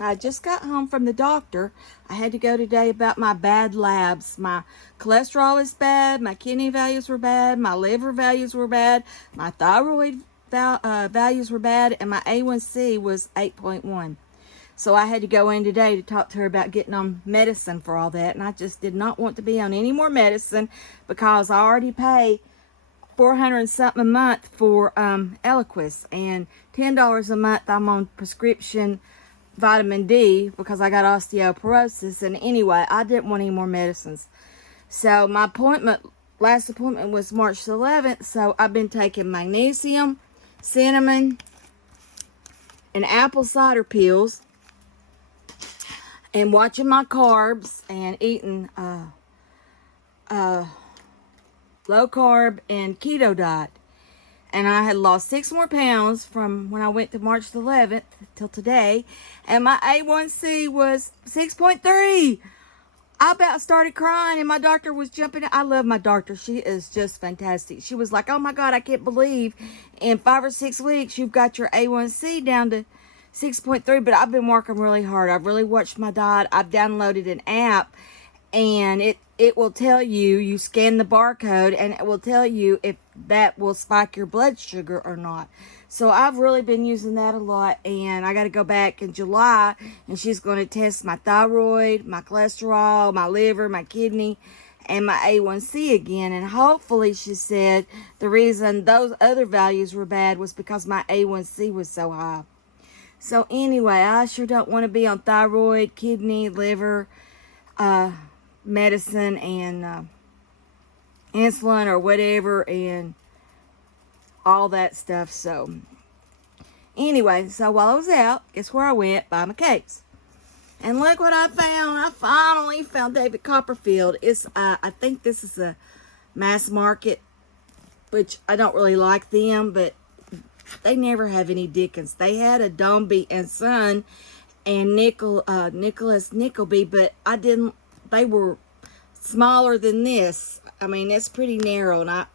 I just got home from the doctor. I had to go today about my bad labs. My cholesterol is bad, my kidney values were bad, my liver values were bad, my thyroid values were bad, and my A1C was 8.1. So I had to go in today to talk to her about getting on medicine for all that. And I just did not want to be on any more medicine because I already pay $400 and something a month for Eliquis, and $10 a month I'm on prescription vitamin D because I got osteoporosis. And anyway, I didn't want any more medicines. So my last appointment was March the 11th. So I've been taking magnesium, cinnamon, and apple cider pills, and watching my carbs and eating low carb and keto diet. And I had lost 6 more pounds from when I went to March the 11th till today. And my A1C was 6.3. I about started crying, and my doctor was jumping. I love my doctor. She is just fantastic. She was like, oh my God, I can't believe in 5 or 6 weeks you've got your A1C down to 6.3. But I've been working really hard. I've really watched my diet. I've downloaded an app, and it will tell you scan the barcode, and it will tell you if that will spike your blood sugar or not. So I've really been using that a lot, and I got to go back in July, and she's going to test my thyroid, my cholesterol, my liver, my kidney, and my A1C again. And hopefully, she said, the reason those other values were bad was because my A1C was so high. So anyway, I sure don't want to be on thyroid, kidney, liver, medicine, and insulin or whatever, and all that stuff. So anyway, so while I was out, guess where I went? Buy my cakes. And look what I found. I finally found David Copperfield. It's I think this is a mass market, which I don't really like them, but they never have any Dickens. They had a Dombey and Son and Nicholas Nickleby, but I didn't. They were smaller than this. I mean, it's pretty narrow, and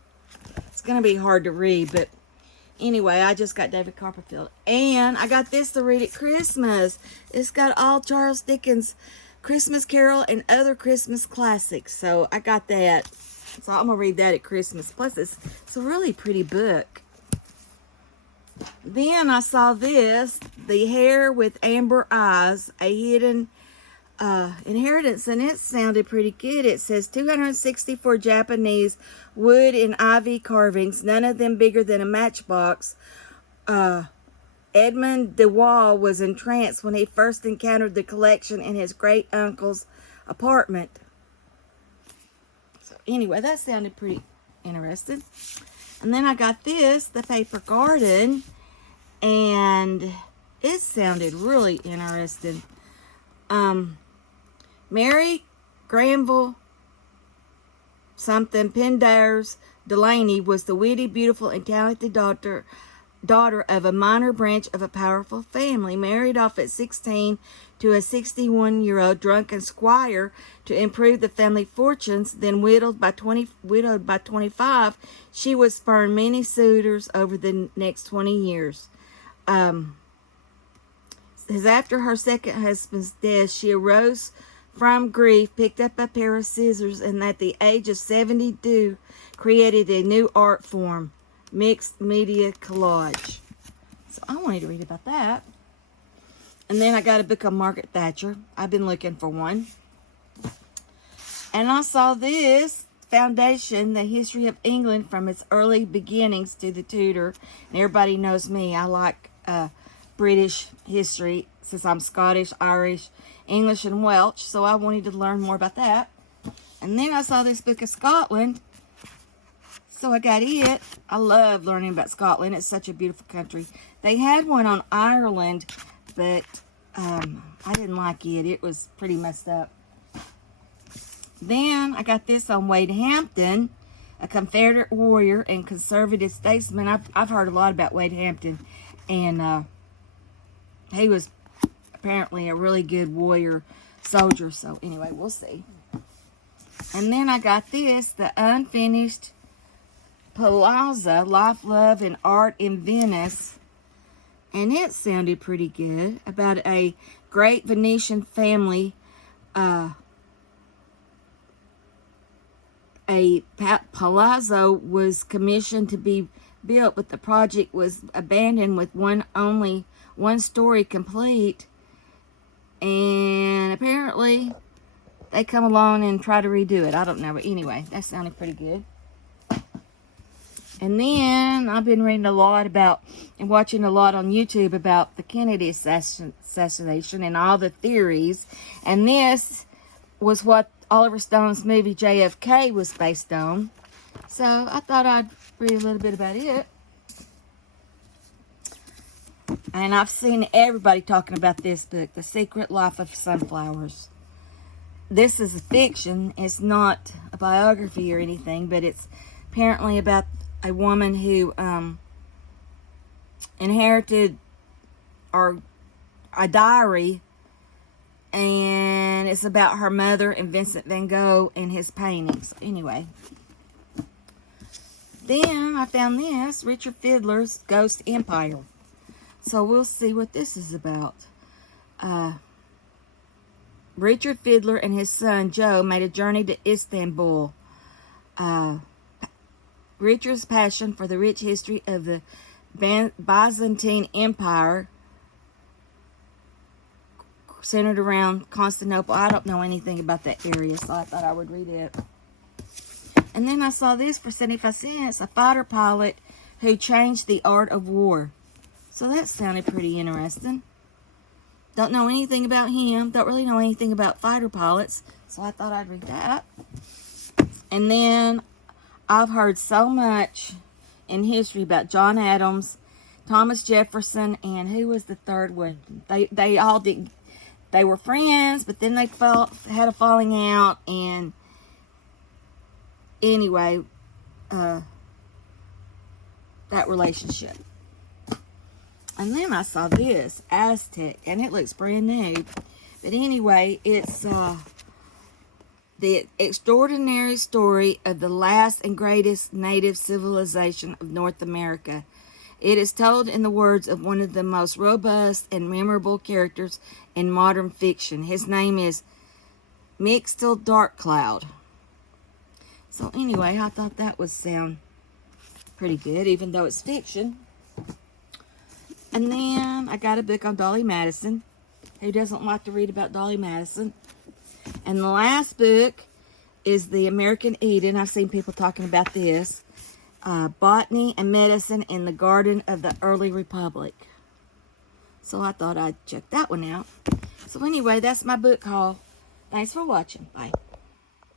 it's going to be hard to read. But anyway, I just got David Copperfield. And I got this to read at Christmas. It's got all Charles Dickens' Christmas Carol and other Christmas classics. So I got that. So I'm going to read that at Christmas. Plus, it's a really pretty book. Then I saw this, The Hare with Amber Eyes, a hidden inheritance, and it sounded pretty good. It says 264 Japanese wood and ivy carvings, none of them bigger than a matchbox. Edmund de Waal was entranced when he first encountered the collection in his great uncle's apartment. So anyway, that sounded pretty interesting. And then I got this, The Paper Garden, and it sounded really interesting. Mary Granville something Pendarvis Delaney was the witty, beautiful, and talented daughter of a minor branch of a powerful family, married off at 16 to a 61-year-old drunken squire to improve the family fortunes. Then widowed by 25, she would spurn many suitors over the next 20 years. After her second husband's death, she arose from grief, picked up a pair of scissors, and at the age of 72, created a new art form, mixed media collage. So I wanted to read about that. And then I got a book on Margaret Thatcher. I've been looking for one. And I saw this, Foundation, The History of England from its early beginnings to the Tudor. And everybody knows me. I like British history since I'm Scottish, Irish, English, and Welsh. So I wanted to learn more about that. And then I saw this book of Scotland. So I got it. I love learning about Scotland. It's such a beautiful country. They had one on Ireland, but I didn't like it. It was pretty messed up. Then I got this on Wade Hampton, a Confederate warrior and conservative statesman. I've heard a lot about Wade Hampton, and he was apparently a really good warrior soldier. So anyway, we'll see. And then I got this, The Unfinished Palazzo, Life, Love, and Art in Venice. And it sounded pretty good, about a great Venetian family. A palazzo was commissioned to be built, but the project was abandoned with only one story complete. And apparently they come along and try to redo it. I don't know, but anyway, that sounded pretty good. And then I've been reading a lot about and watching a lot on YouTube about the Kennedy assassination and all the theories. And this was what Oliver Stone's movie JFK was based on. So I thought I'd read a little bit about it. And I've seen everybody talking about this book, The Secret Life of Sunflowers. This is a fiction. It's not a biography or anything, but it's apparently about a woman who inherited a diary, and it's about her mother and Vincent van Gogh and his paintings. Anyway, then I found this, Richard Fiedler's Ghost Empire. So we'll see what this is about. Richard Fiedler and his son Joe made a journey to Istanbul. Richard's passion for the rich history of the Byzantine Empire centered around Constantinople. I don't know anything about that area, so I thought I would read it. And then I saw this for 75 cents, a fighter pilot who changed the art of war. So that sounded pretty interesting. Don't know anything about him. Don't really know anything about fighter pilots, so I thought I'd read that. And then I've heard so much in history about John Adams, Thomas Jefferson, and who was the third one? They all did. They were friends, but then they had a falling out. And anyway, that relationship. And then I saw this, Aztec, and it looks brand new. But anyway, it's the extraordinary story of the last and greatest native civilization of North America. It is told in the words of one of the most robust and memorable characters in modern fiction. His name is Mixtel Darkcloud. So anyway, I thought that would sound pretty good, even though it's fiction. And then I got a book on Dolly Madison. Who doesn't like to read about Dolly Madison? And the last book is The American Eden. I've seen people talking about this. Botany and Medicine in the Garden of the Early Republic. So I thought I'd check that one out. So anyway, that's my book haul. Thanks for watching. Bye.